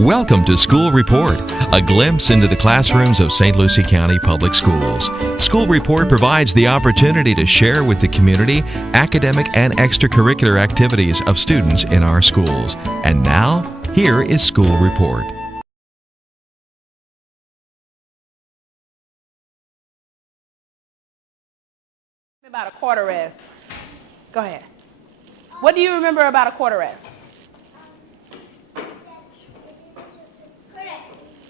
Welcome to School Report, a glimpse into the classrooms of St. Lucie County Public Schools. School Report provides the opportunity to share with the community academic and extracurricular activities of students in our schools. And now, here is School Report. About a quarter rest. Go ahead. What do you remember about a quarter rest?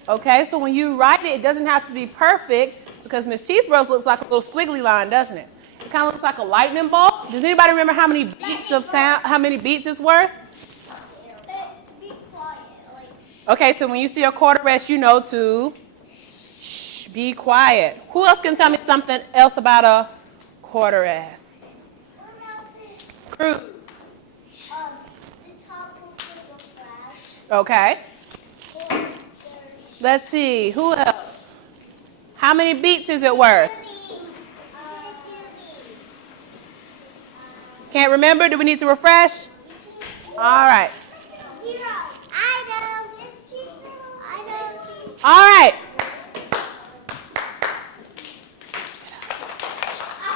Okay, so when you write it, it doesn't have to be perfect because Miss Cheeseboro's looks like a little squiggly line, doesn't it? It kind of looks like a lightning bolt. Does anybody remember how many beats of sound, how many beats it's worth? Okay, so when you see a quarter rest, you know to be quiet. Who else can tell me something else about a quarter rest? Cruz. Okay. Let's see, who else? How many beats is it worth? Can't remember? Do we need to refresh? All right. All right.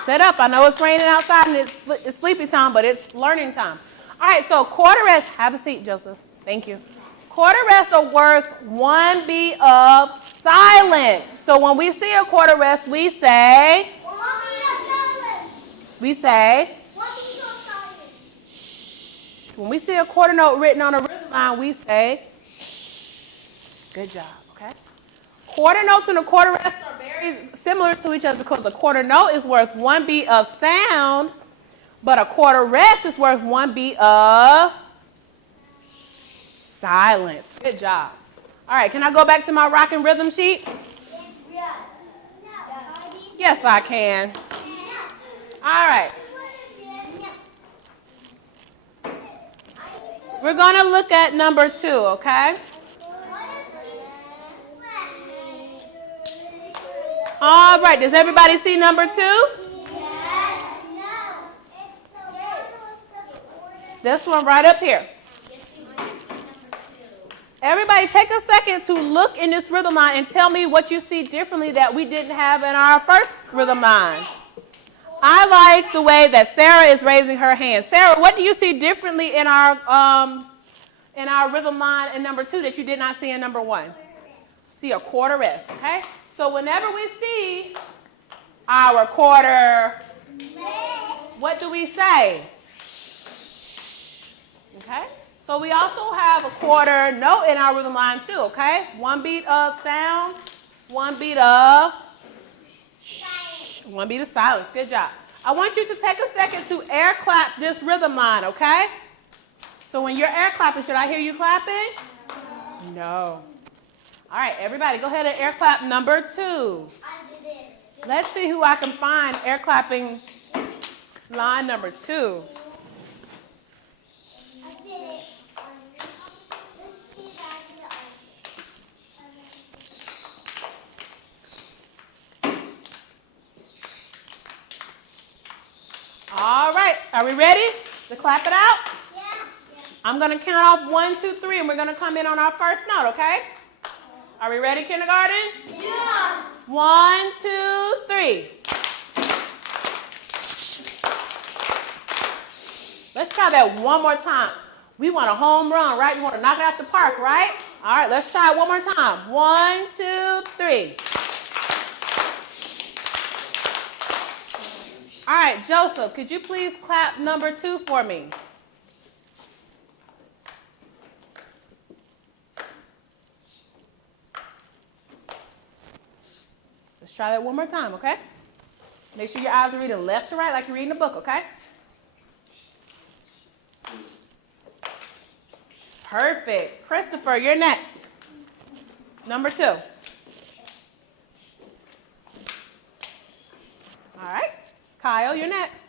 Sit up. I know it's raining outside and it's sleepy time, but it's learning time. All right, so quarter rest. Have a seat, Joseph. Thank you. Quarter rests are worth 1 beat of silence. So when we see a quarter rest, we say, when we see a quarter note written on a rhythm line, we say, good job, okay? Quarter notes and a quarter rest are very similar to each other because a quarter note is worth 1 beat of sound, but a quarter rest is worth 1 beat of silence. Good job. All right, can I go back to my rock and rhythm sheet? Yes, I can. All right. We're going to look at number 2, okay? All right, does everybody see number 2? This one right up here. Everybody take a second to look in this rhythm line and tell me what you see differently that we didn't have in our first rhythm line. I like the way that Sarah is raising her hand. Sarah, what do you see differently in our rhythm line in number 2 that you did not see in number 1? See a quarter rest, okay? So whenever we see our quarter, what do we say? Okay? So we also have a quarter note in our rhythm line too, okay? 1 beat of sound, 1 beat of silence. 1 beat of silence. Good job. I want you to take a second to air clap this rhythm line, okay? So when you're air clapping, should I hear you clapping? No. All right, everybody, go ahead and air clap number 2. Let's see who I can find air clapping line number 2. All right, are we ready to clap it out? Yeah. I'm going to count off 1, 2, 3, and we're going to come in on our first note, okay? Are we ready, kindergarten? Yeah. 1, 2, 3. Let's try that one more time. We want a home run, right? We want to knock it out the park, right? All right, let's try it one more time. 1, 2, 3. All right, Joseph, could you please clap number 2 for me? Let's try that one more time, okay? Make sure your eyes are reading left to right like you're reading a book, okay? Perfect. Christopher, you're next. Number 2. All right. Kyle, you're next.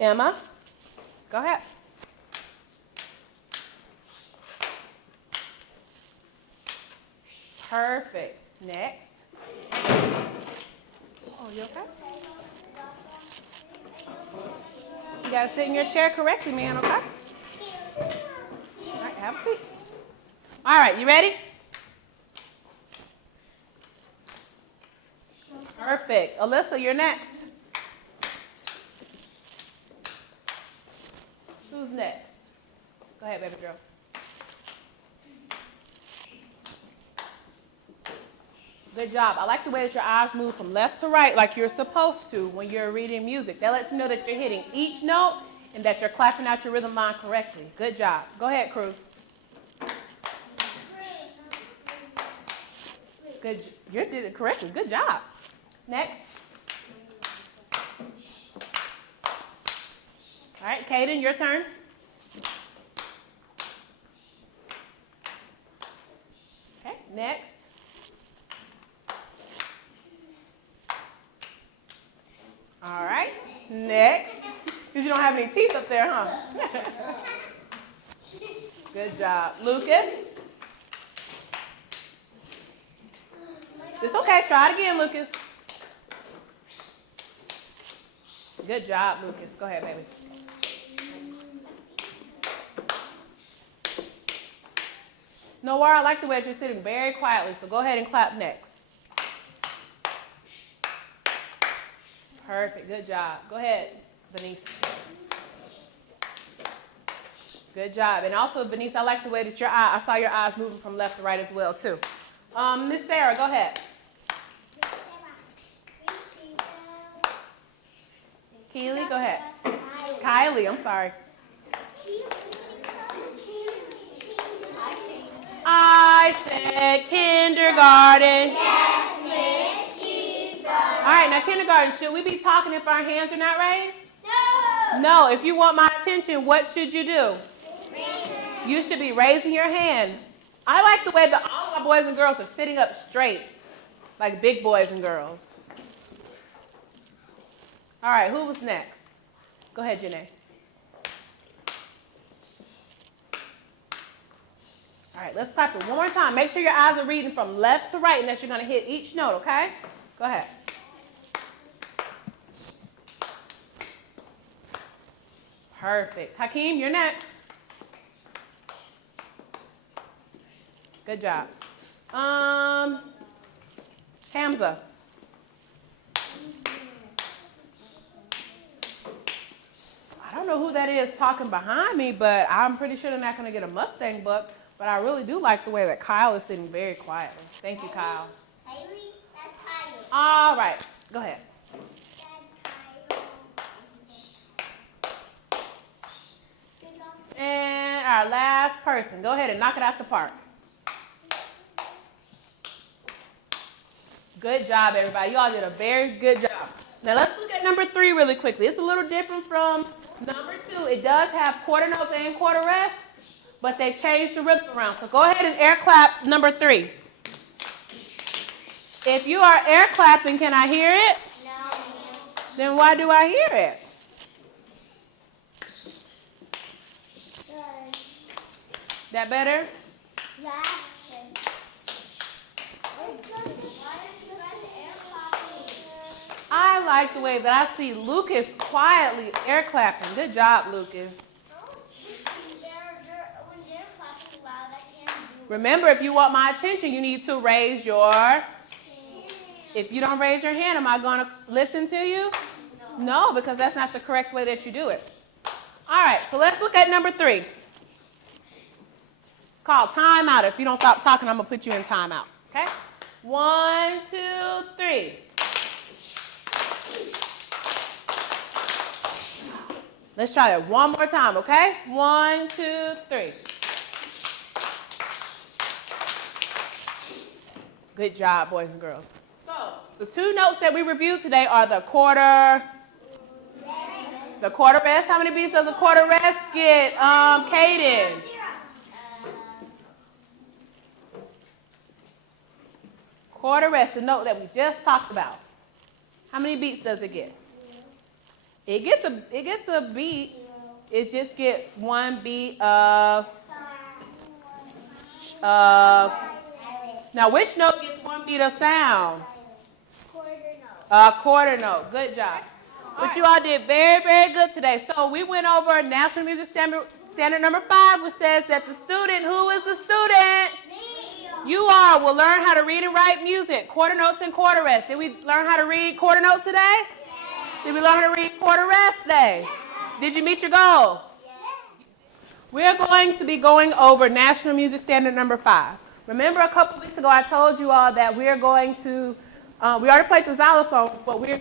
Emma, go ahead. Perfect. Next. Oh, you okay? got to sit in your chair correctly, man, okay? All right, have a seat. All right, you ready? Perfect. Alyssa, you're next. Who's next? Go ahead, baby girl. Good job. I like the way that your eyes move from left to right like you're supposed to when you're reading music. That lets me know that you're hitting each note and that you're clapping out your rhythm line correctly. Good job. Go ahead, Cruz. Good. You did it correctly. Good job. Next. All right, Kaden, your turn. Okay, next. All right, next. Because you don't have any teeth up there, huh? Good job. Lucas. It's okay. Try it again, Lucas. Good job, Lucas. Go ahead, baby. Noah, I like the way that you're sitting very quietly, so go ahead and clap next. Perfect. Good job. Go ahead, Benice. Good job. And also, Benice, I like the way that I saw your eyes moving from left to right as well, too. Miss Sarah, go ahead. Keely, go ahead. Kylie, I'm sorry. I said kindergarten. Yes, Miss Cheeseboro. All right, now kindergarten, should we be talking if our hands are not raised? No. No, if you want my attention, what should you do? You should be raising your hand. I like the way that all my boys and girls are sitting up straight, like big boys and girls. All right, who was next? Go ahead, Janae. All right, let's clap it one more time. Make sure your eyes are reading from left to right and that you're going to hit each note, okay? Go ahead. Perfect. Hakeem, you're next. Good job. Hamza. I don't know who that is talking behind me, but I'm pretty sure they're not going to get a Mustang buck. But I really do like the way that Kyle is sitting very quietly. Thank you, Kyle. Haley, that's Kyle. All right. Go ahead. And our last person. Go ahead and knock it out the park. Good job, everybody. You all did a very good job. Now let's look at number 3 really quickly. It's a little different from number 2. It does have quarter notes and quarter rest, but they changed the rhythm around. So go ahead and air clap number 3. If you are air clapping, can I hear it? No. Then why do I hear it? Good. That better? I like the way that I see Lucas quietly air clapping. Good job, Lucas. Remember, if you want my attention, you need to raise your... If you don't raise your hand, am I going to listen to you? No, because that's not the correct way that you do it. All right, so let's look at number 3. It's called timeout. If you don't stop talking, I'm going to put you in timeout. Okay? 1, 2, 3. Let's try that one more time, okay? 1, 2, 3. Good job, boys and girls. So, the 2 notes that we reviewed today are the quarter rest. How many beats does a quarter rest get, Kaden? Quarter rest, the note that we just talked about. How many beats does it get? It gets a beat. It just gets 1 beat of now which note gets 1 beat of sound? Quarter note. Quarter note. Good job. But you all did very, very good today. So we went over National Music Standard number 5, which says that the student, who is the student? You all will learn how to read and write music, quarter notes and quarter rests. Did we learn how to read quarter notes today? Yes. Did we learn how to read quarter rests today? Yes. Did you meet your goal? Yes. We're going to be going over National Music Standard number 5. Remember a couple weeks ago I told you all that we're going to, we already played the xylophones, but we're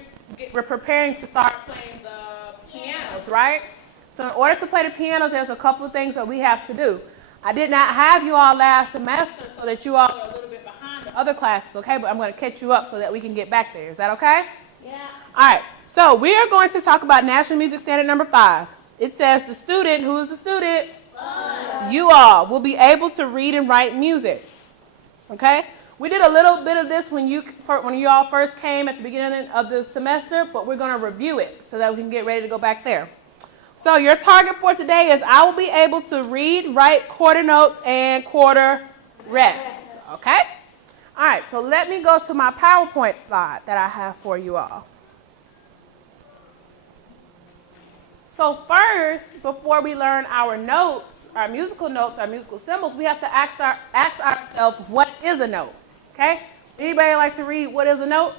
preparing to start playing the pianos, right? So in order to play the pianos, there's a couple of things that we have to do. I did not have you all last semester so that you all are a little bit behind the other classes, okay? But I'm going to catch you up so that we can get back there. Is that okay? Yeah. All right. So we are going to talk about National Music Standard number 5. It says the student, who is the student? Us. You all will be able to read and write music, okay? We did a little bit of this when you all first came at the beginning of the semester, but we're going to review it so that we can get ready to go back there. So your target for today is I will be able to read, write quarter notes, and quarter rest. Okay? All right, so let me go to my PowerPoint slide that I have for you all. So first, before we learn our notes, our musical symbols, we have to ask ourselves, what is a note? Okay? Anybody like to read what is a note?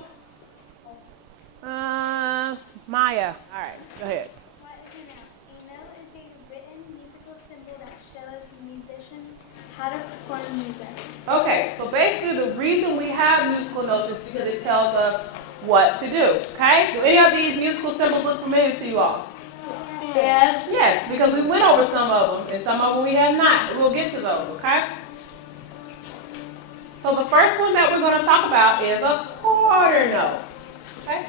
Maya. All right, go ahead. How to perform music. Okay, so basically the reason we have musical notes is because it tells us what to do, okay? Do any of these musical symbols look familiar to you all? Yes. Yes, because we went over some of them, and some of them we have not. We'll get to those, okay? So the first one that we're going to talk about is a quarter note, okay?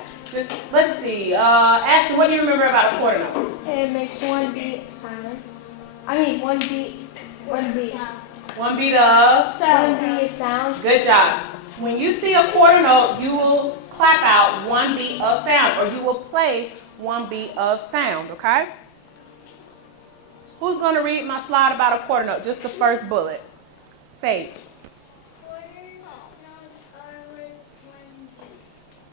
Let's see, Ashley, what do you remember about a quarter note? It makes one beat silence. One beat. One beat of sound. One beat of sound. Good job. When you see a quarter note, you will clap out one beat of sound, or you will play one beat of sound, okay? Who's going to read my slide about a quarter note? Just the first bullet. Sage. Quarter notes are with one beat.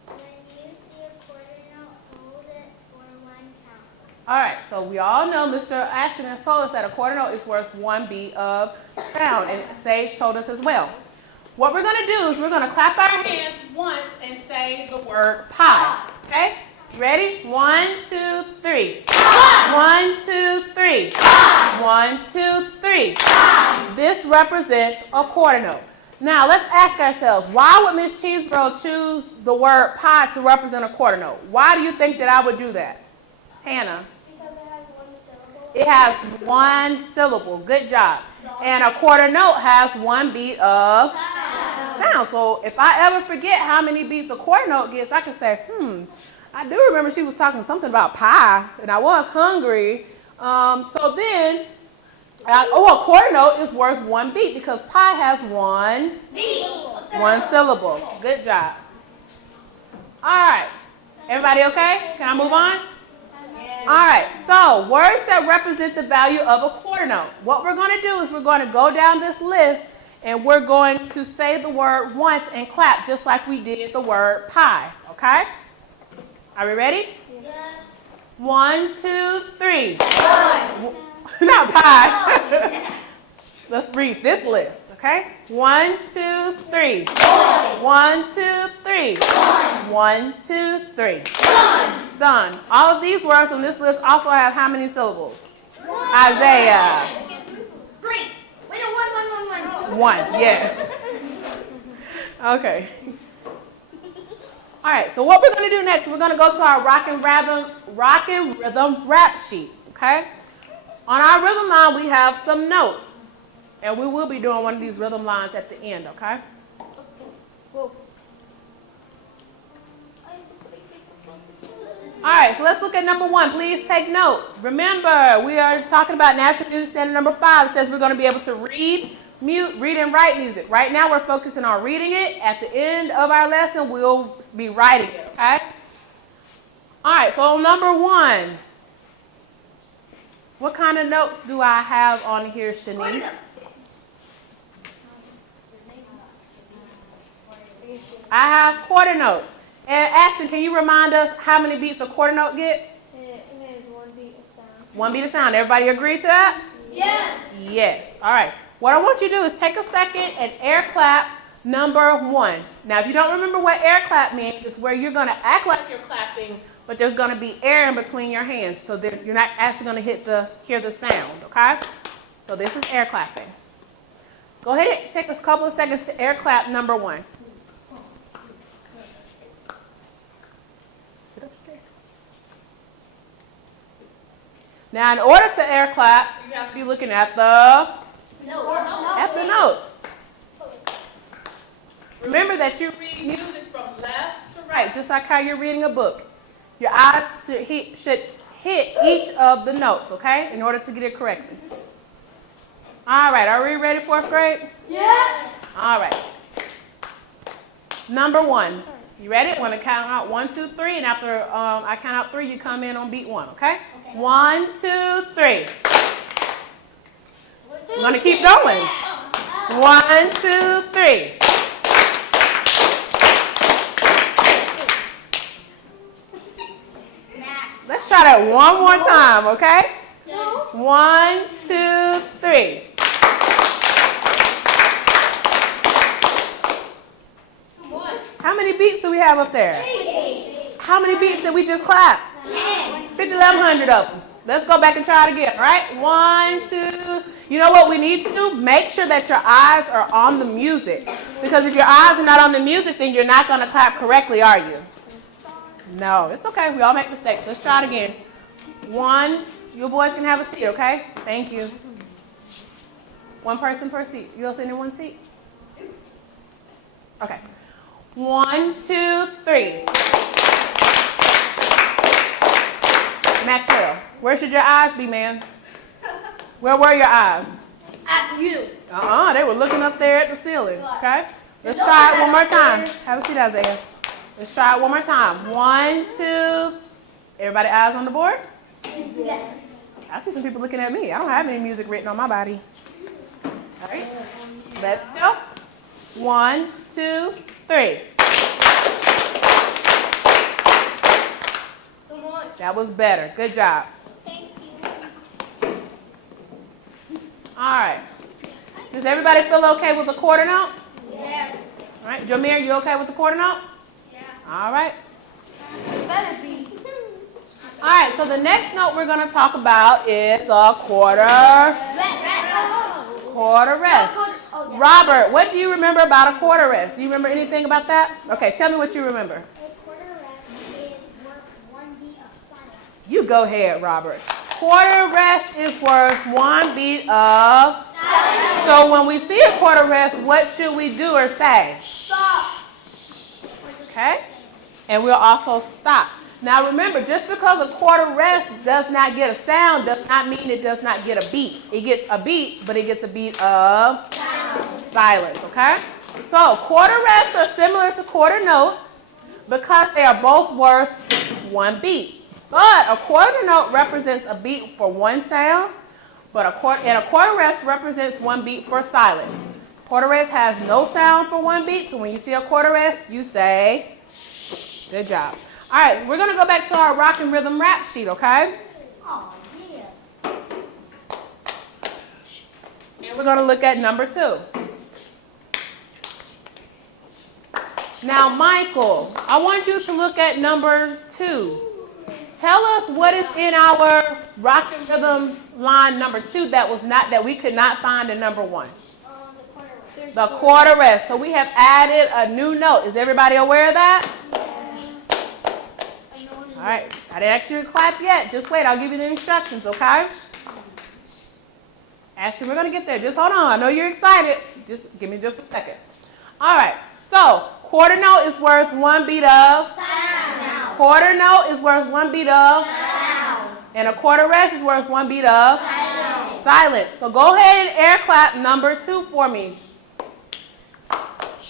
When you see a quarter note, hold it for one count. All right, so we all know Mr. Ashton has told us that a quarter note is worth one beat of sound, and Sage told us as well. What we're going to do is we're going to clap our hands once and say the word pie, okay? You ready? 1, 2, 3. Pie. 1, 2, 3. Pie. 1, 2, 3. Pie. This represents a quarter note. Now, let's ask ourselves, why would Ms. Cheeseboro choose the word pie to represent a quarter note? Why do you think that I would do that? Hannah? It has one syllable. Good job. And a quarter note has one beat of sound. So if I ever forget how many beats a quarter note gets, I can say, I do remember she was talking something about pie, and I was hungry. So then, a quarter note is worth one beat because pie has one beat. One syllable. Good job. All right. Everybody okay? Can I move on? All right, so words that represent the value of a quarter note. What we're going to do is we're going to go down this list and we're going to say the word once and clap just like we did the word pie, okay? Are we ready? Yes. 1, 2, 3. Pie. Not pie. Let's read this list, okay? 1, 2, 3. 1, 2, 3. 1, 2, 3. Sun. All of these words on this list also have how many syllables? Isaiah. 3. Wait, no, 1. 1, yes. Okay. All right, so what we're going to do next, we're going to go to our rock and rhythm rap sheet, okay? On our rhythm line, we have some notes, and we will be doing one of these rhythm lines at the end, okay? All right, so let's look at number 1. Please take note. Remember, we are talking about National Music Standard number 5. It says we're going to be able to read and write music. Right now, we're focusing on reading it. At the end of our lesson, we'll be writing it, okay? All right, so number 1. What kind of notes do I have on here, Shanice? I have quarter notes. And Ashton, can you remind us how many beats a quarter note gets? It has one beat of sound. One beat of sound. Everybody agree to that? Yes. Yes. All right. What I want you to do is take a second and air clap number 1. Now, if you don't remember what air clap means, it's where you're going to act like you're clapping, but there's going to be air in between your hands, so that you're not actually going to hear the sound, okay? So this is air clapping. Go ahead and take a couple of seconds to air clap number 1. Sit up there. Now, in order to air clap, you have to be looking at the notes. Remember that you read music from left to right, just like how you're reading a book. Your eyes should hit each of the notes, okay, in order to get it correctly. All right, are we ready, 4th grade? Yeah. All right. Number 1. You ready? I'm going to count out 1, 2, 3, and after I count out 3, you come in on beat 1, okay? 1, 2, 3. I'm going to keep going. 1, 2, 3. Let's try that one more time, okay? 1, 2, 3. How many beats do we have up there? How many beats did we just clap? 5,100 of them. Let's go back and try it again, all right? 1, 2. You know what we need to do? Make sure that your eyes are on the music. Because if your eyes are not on the music, then you're not going to clap correctly, are you? No, it's okay. We all make mistakes. Let's try it again. 1. You boys can have a seat, okay? Thank you. 1 person per seat. You all sitting in 1 seat? Okay. 1, 2, 3. Maxwell, where should your eyes be, man? Where were your eyes? At you. They were looking up there at the ceiling, okay? Let's try it one more time. Have a seat, Isaiah. Let's try it one more time. 1, 2. Everybody eyes on the board? Yes. I see some people looking at me. I don't have any music written on my body. All right. Let's go. 1, 2, 3. That was better. Good job. Thank you. All right. Does everybody feel okay with the quarter note? Yes. All right. Jameer, you okay with the quarter note? Yeah. All right. Better be. All right. So the next note we're going to talk about is a quarter rest. Robert, what do you remember about a quarter rest? Do you remember anything about that? Okay, tell me what you remember. A quarter rest is worth 1 beat of silence. You go ahead, Robert. Quarter rest is worth 1 beat of silence. So when we see a quarter rest, what should we do or say? Stop. Okay? And we'll also stop. Now remember, just because a quarter rest does not get a sound does not mean it does not get a beat. It gets a beat, but it gets a beat of silence, okay? So quarter rests are similar to quarter notes because they are both worth 1 beat. But a quarter note represents a beat for 1 sound, but a quarter rest represents 1 beat for silence. Quarter rest has no sound for 1 beat, so when you see a quarter rest, you say, good job. All right, we're going to go back to our rock and rhythm rap sheet, okay? Oh, yeah. And we're going to look at number 2. Now, Michael, I want you to look at number 2. Tell us what is in our rock and rhythm line number 2 that we could not find in number 1. The quarter rest. So we have added a new note. Is everybody aware of that? All right. I didn't ask you to clap yet. Just wait. I'll give you the instructions, okay? Ashton, we're going to get there. Just hold on. I know you're excited. Just give me just a second. All right. So quarter note is worth 1 beat of sound. Quarter note is worth 1 beat of sound. And a quarter rest is worth 1 beat of silence. So go ahead and air clap number 2 for me.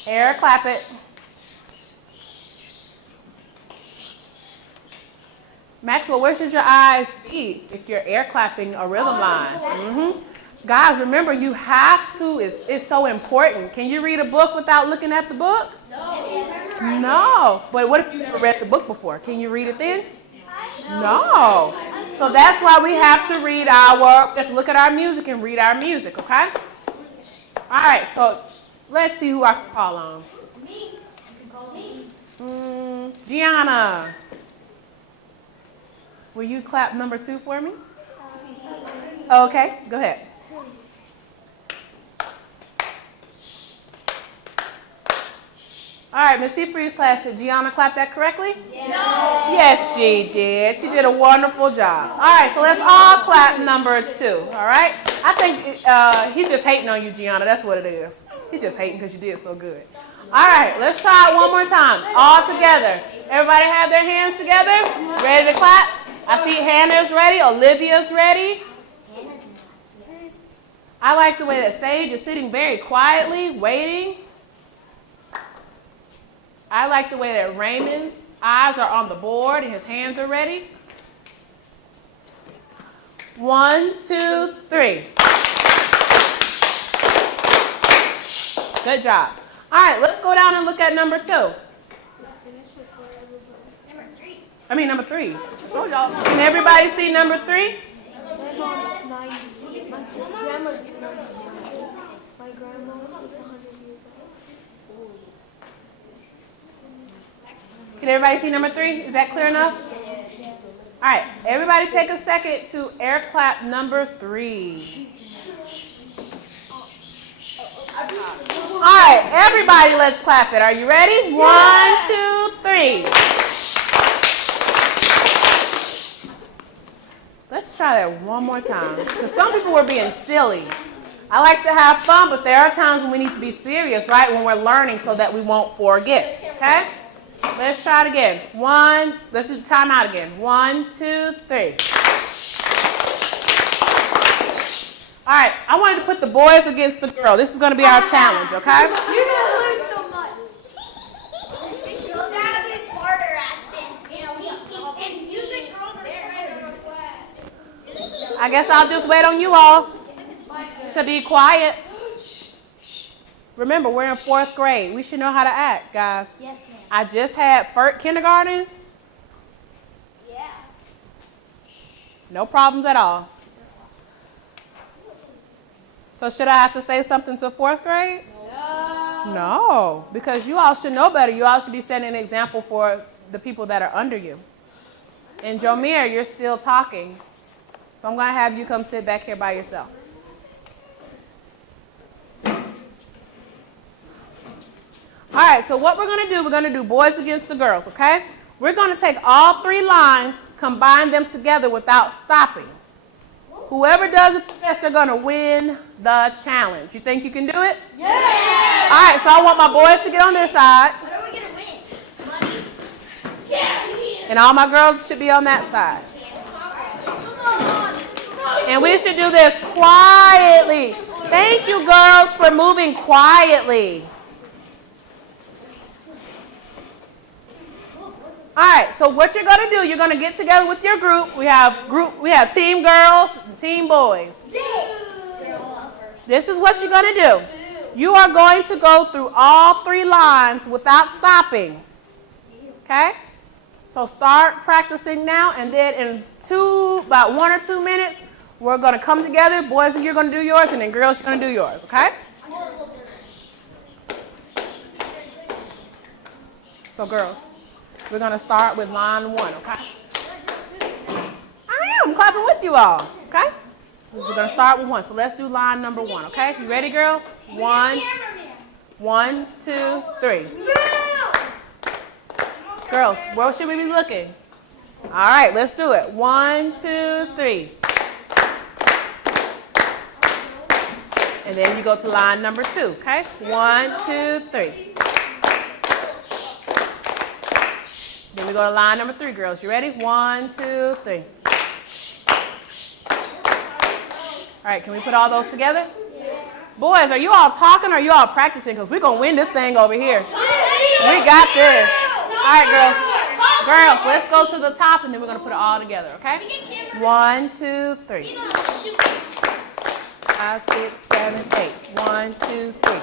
Air clap it. Maxwell, where should your eyes be if you're air clapping a rhythm line? Guys, remember, you have to. It's so important. Can you read a book without looking at the book? No. No. But what if you never read the book before? Can you read it then? No. So that's why we have to read let's look at our music and read our music, okay? All right, so let's see who I can call on. Me. Gianna. Will you clap number 2 for me? Okay, go ahead. All right, Miss Seafree's class, did Gianna clap that correctly? Yeah. No. Yes, she did. She did a wonderful job. All right, so let's all clap number 2, all right? I think he's just hating on you, Gianna. That's what it is. He's just hating because you did so good. All right, let's try it one more time, all together. Everybody have their hands together? Ready to clap? I see Hannah's ready. Olivia's ready. I like the way that Sage is sitting very quietly, waiting. I like the way that Raymond's eyes are on the board and his hands are ready. 1, 2, 3. Good job. All right, let's go down and look at number 2. Number 3. I told y'all. Can everybody see number 3? My grandma's 90. My grandma's 90. My grandma is 100 years old. Can everybody see number 3? Is that clear enough? All right, everybody take a second to air clap number 3. All right, everybody, let's clap it. Are you ready? 1, 2, 3. Let's try that one more time. Because some people were being silly. I like to have fun, but there are times when we need to be serious, right? When we're learning so that we won't forget. Okay? Let's try it again. Let's do the timeout again. 1, 2, 3. All right, I wanted to put the boys against the girls. This is going to be our challenge, okay? You're gonna learn so much. That is harder, Ashton. And music girls are I guess I'll just wait on you all to be quiet. Remember, we're in 4th grade. We should know how to act, guys. Yes, ma'am. I just had kindergarten. Yeah. No problems at all. So should I have to say something to 4th grade? No, because you all should know better. You all should be setting an example for the people that are under you. And Jomir, you're still talking. So I'm going to have you come sit back here by yourself. All right, so what we're going to do boys against the girls, okay? We're going to take all 3 lines, combine them together without stopping. Whoever does it best, they're going to win the challenge. You think you can do it? Yeah. All right, so I want my boys to get on their side. What are we gonna win? Money? Yeah, we can. And all my girls should be on that side. And we should do this quietly. Thank you, girls, for moving quietly. All right, so what you're going to do, you're going to get together with your group. We have team girls and team boys. This is what you're going to do. You are going to go through all 3 lines without stopping. Okay? So start practicing now, and then in about 1 or 2 minutes, we're going to come together. Boys, you're going to do yours, and then girls, you're going to do yours. Okay? So girls, we're going to start with line 1, okay? I'm clapping with you all, okay? We're going to start with 1. So let's do line number 1, okay? You ready, girls? 1, 1, 2, 3. Girls, where should we be looking? All right, let's do it. 1, 2, 3. And then you go to line number 2, okay? 1, 2, 3. Then we go to line number 3, girls. You ready? 1, 2, 3. All right, can we put all those together? Boys, are you all talking or are you all practicing? Because we're going to win this thing over here. We got this. All right, girls. Girls, let's go to the top and then we're going to put it all together, okay? 1, 2, 3. 5, 6, 7, 8. 1, 2, 3.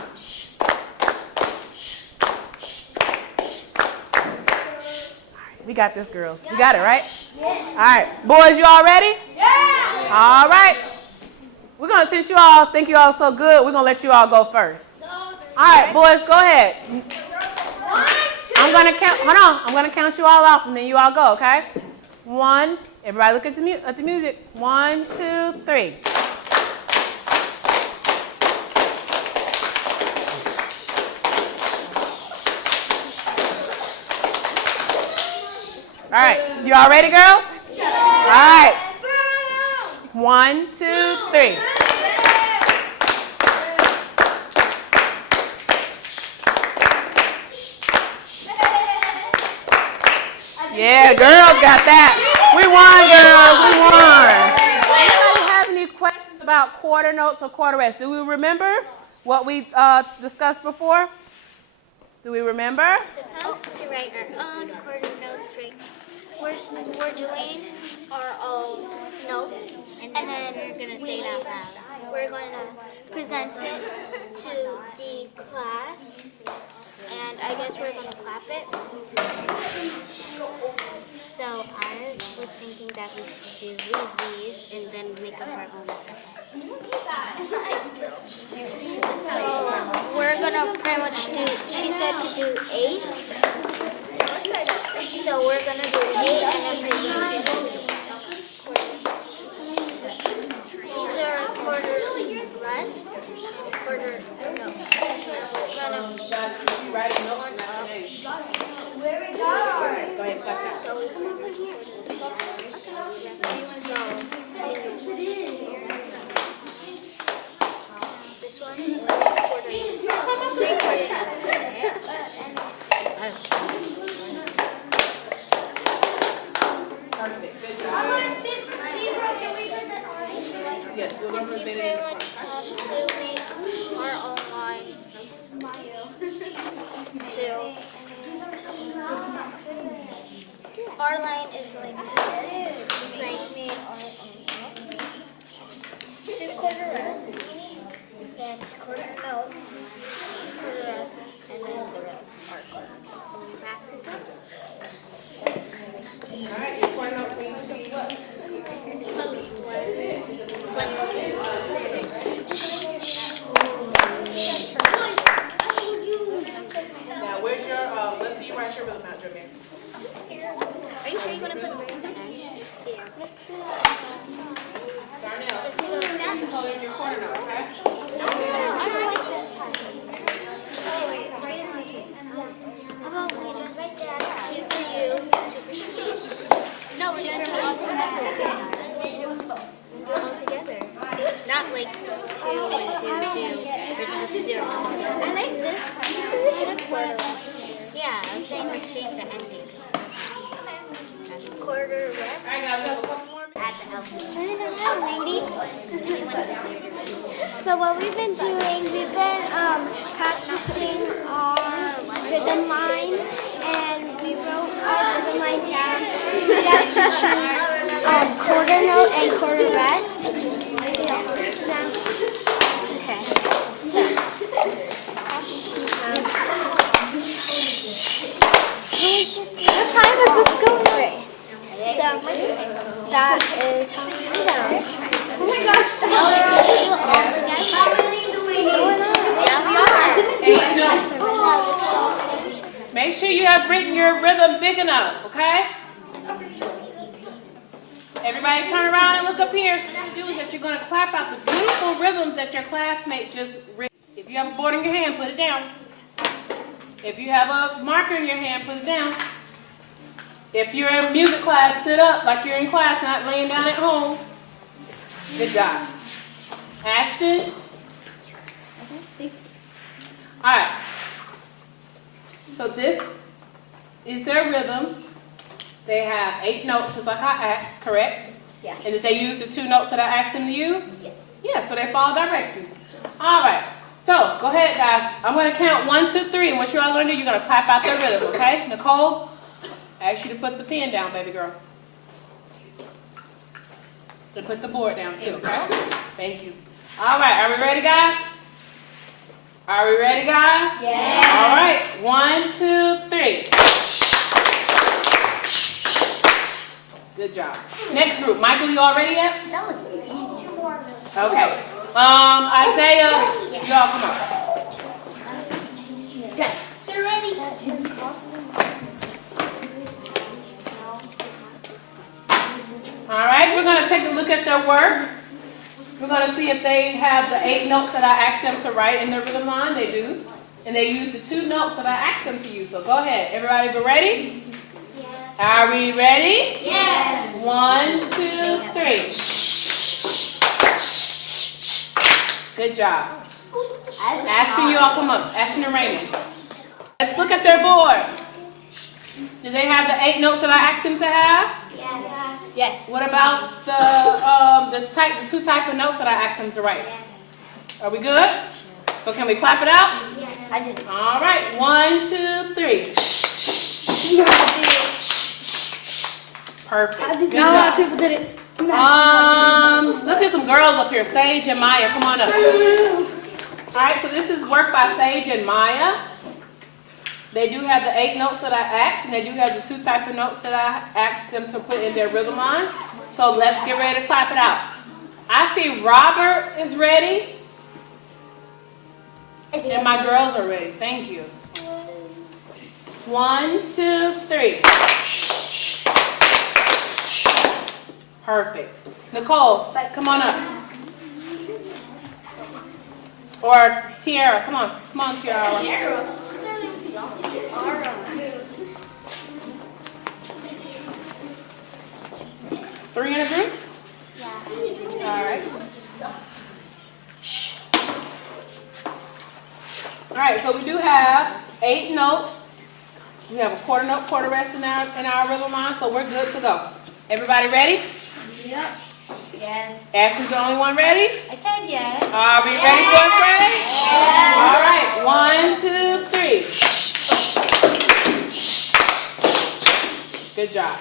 We got this, girls. We got it, right? All right. Boys, you all ready? Yeah. All right. We're going to, since you all think you all so good, we're going to let you all go first. All right, boys, go ahead. I'm going to count. Hold on. I'm going to count you all off, and then you all go, okay? 1. Everybody look at the music. 1, 2, 3. All right. You all ready, girls? All right. 1, 2, 3. Yeah, girls got that. We won, girls. We won. Anybody have any questions about quarter notes or quarter rests? Do we remember what we discussed before? Do we remember? We're supposed to write our own quarter notes, right? We're doing our own notes, and then we're going to say it out loud. We're going to present it to the class, and I guess we're going to clap it. So I was thinking that we should leave these and then make up our own. So we're going to pretty much do, she said to do 8. So we're going to do 8 and then present it to the class. These are quarter rests, quarter notes. We're going to write a note up. This one is quarter. Yes, we're going to present it. Our own line to our line is like this. Like made our own. 2 quarter rests, then 2 quarter notes, quarter rest, and then the rest are quarter notes. Practice it. All right, your quarter notes means to be what? Now, where's your, let's see you write your rhythm out, Jermaine. Are you sure you want to put the rhythm in? Yeah. Darnell, put the color in your quarter note, okay? No, I don't like this part. How about we just 2 for you, 2 for Shanice? No, 2 for me all together. Do it all together. Not like 2 and 2, 2. We're supposed to do it all together. I like this part. Quarter rest. Yeah, I was saying let's change the ending. Quarter rest. All right, guys, we have a couple more minutes. At the alphabet. Turn it around, lady. So what we've been doing, we've been practicing our rhythm line, and we wrote our rhythm line down. We have to choose quarter note and quarter rest. Okay. So. What time is this going? So that is how we do that. Oh my gosh! Make sure you have written your rhythm big enough, okay? Everybody turn around and look up here. What you do is that you're going to clap out the beautiful rhythms that your classmate just written. If you have a board in your hand, put it down. If you have a marker in your hand, put it down. If you're in music class, sit up like you're in class, not laying down at home. Good job. Ashton? All right. So this is their rhythm. They have 8 notes, just like I asked, correct? Yeah. And did they use the 2 notes that I asked them to use? Yes. Yeah, so they follow directions. All right. So go ahead, guys. I'm going to count 1, 2, 3, and what you all going to do, you're going to clap out their rhythm, okay? Nicole, I ask you to put the pen down, baby girl. And put the board down too, okay? Thank you. All right, are we ready, guys? Are we ready, guys? Yes. All right, 1, 2, 3. Good job. Next group. Michael, you all ready yet? That was easy. 2 more. Okay. Isaiah, y'all come on. Okay. Get ready. All right, we're going to take a look at their work. We're going to see if they have the 8 notes that I asked them to write in their rhythm line. They do. And they use the 2 notes that I asked them to use. So go ahead. Everybody be ready? Yes. Are we ready? Yes. 1, 2, 3. Good job. Ashton, you all come up. Ashton and Raymond. Let's look at their board. Do they have the 8 notes that I asked them to have? Yes. Yes. What about the 2 type of notes that I asked them to write? Yes. Are we good? So can we clap it out? Yes. I did. All right. 1, 2, 3. Perfect. Good job. People did it. Let's get some girls up here. Sage and Maya, come on up. All right, so this is work by Sage and Maya. They do have the 8 notes that I asked, and they do have the 2 type of notes that I asked them to put in their rhythm line. So let's get ready to clap it out. I see Robert is ready, and my girls are ready. Thank you. 1, 2, 3. Perfect. Nicole, come on up. Or Tiara, come on. Come on, Tiara. 3 in a group? Yeah. All right. All right, so we do have 8 notes. We have a quarter note, quarter rest in our rhythm line, so we're good to go. Everybody ready? Yep. Yes. Ashton's the only one ready? I said yes. Are we ready for a grade? Yes. All right, 1, 2, 3. Good job.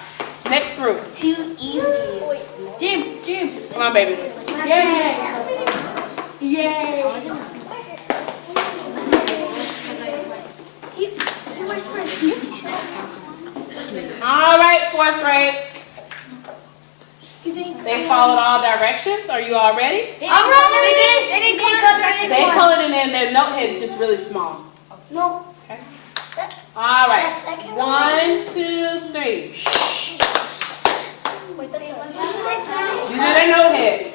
Next group. Too easy. Jim. Come on, baby. Yes. Yay. All right, 4th grade. They followed all directions. Are you all ready? I'm ready. They didn't cut They colored it in. Their note head is just really small. No. Okay. All right. The second 1, 2, 3. Wait, These are their note heads.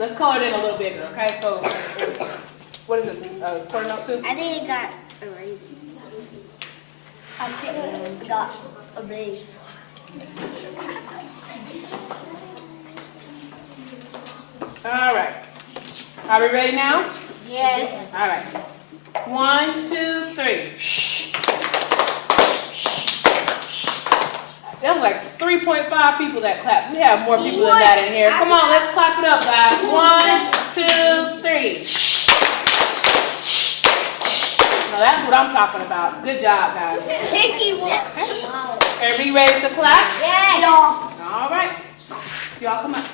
Let's color it in a little bigger, okay? So, what is this? Quarter note 2? I think it got erased. I think it got erased. All right. Are we ready now? Yes. All right. 1, 2, 3. That was like 3.5 people that clapped. We have more people than that in here. Come on, let's clap it up, guys. 1, 2, 3. Now that's what I'm talking about. Good job, guys. Everybody ready to clap? Yes. All right. Y'all come up.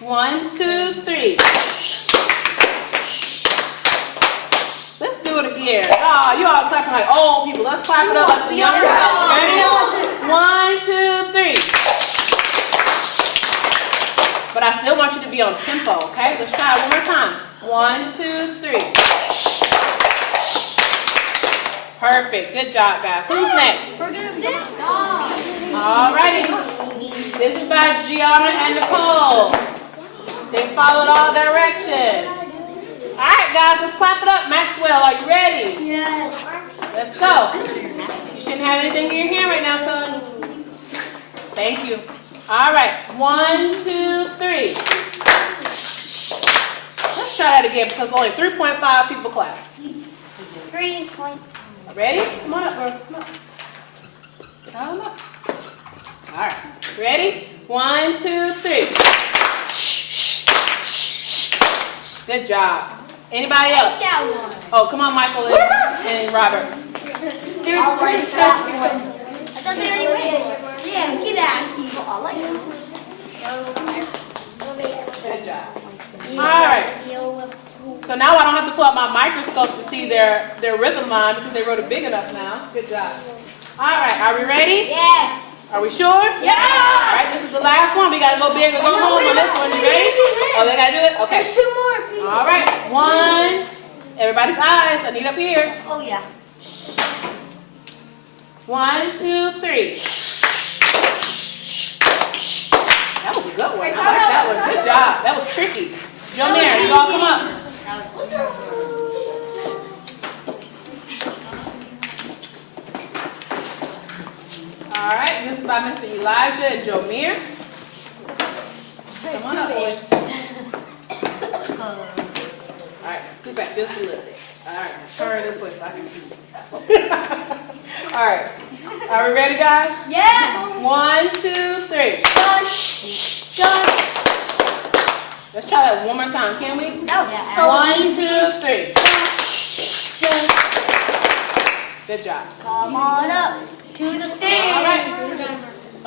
1, 2, 3. Let's do it again. Oh, you all clapping like old people. Let's clap it up like the young people. Ready? 1, 2, 3. But I still want you to be on tempo, okay? Let's try it one more time. 1, 2, 3. Perfect. Good job, guys. Who's next? We're gonna do it. All righty. This is by Gianna and Nicole. They followed all directions. All right, guys, let's clap it up. Maxwell, are you ready? Yes. Let's go. You shouldn't have anything in your hand right now, son. Thank you. All right, 1, 2, 3. Let's try that again because only 3.5 people clapped. 3 point. Ready? Come on up, girls. Come on. Come up. All right. Ready? 1, 2, 3. Good job. Anybody else? Oh, come on, Michael and Robert. I thought they already went. Yeah, get out of here. Good job. All right. So now I don't have to pull out my microscope to see their rhythm line because they wrote it big enough now. Good job. All right. Are we ready? Yes. Are we sure? Yeah. All right, this is the last one. We got to go big or go home on this one. You ready? Oh, they got to do it? Okay. There's 2 more people. All right. 1. Everybody's eyes. I need up here. Oh, yeah. 1, 2, 3. That was a good one. I like that one. Good job. That was tricky. Jomir, you all come up. All right, this is by Mr. Elijah and Jomir. Come on up, boys. All right, scoot back just a little bit. All right, turn this way so I can see you. All right, are we ready, guys? Yeah. 1, 2, 3. Done. Let's try that one more time, can we? That was so 1, 2, 3. Good job. Come on up to the stage. All right.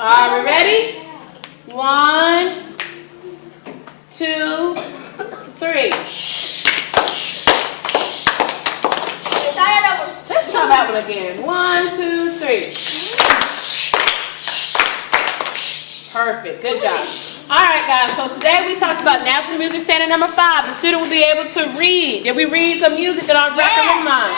Are we ready? 1, 2, 3. Let's try that one again. 1, 2, 3. Perfect. Good job. All right, guys. So today we talked about National Music Standard number 5. The student will be able to read. Did we read some music in our record of mind?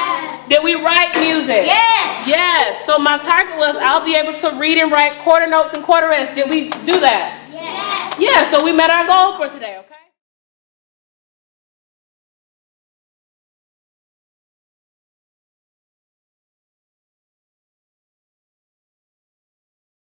Did we write music? Yes. Yes. So my target was I'll be able to read and write quarter notes and quarter rests. Did we do that? Yes. Yeah. So we met our goal for today. Okay.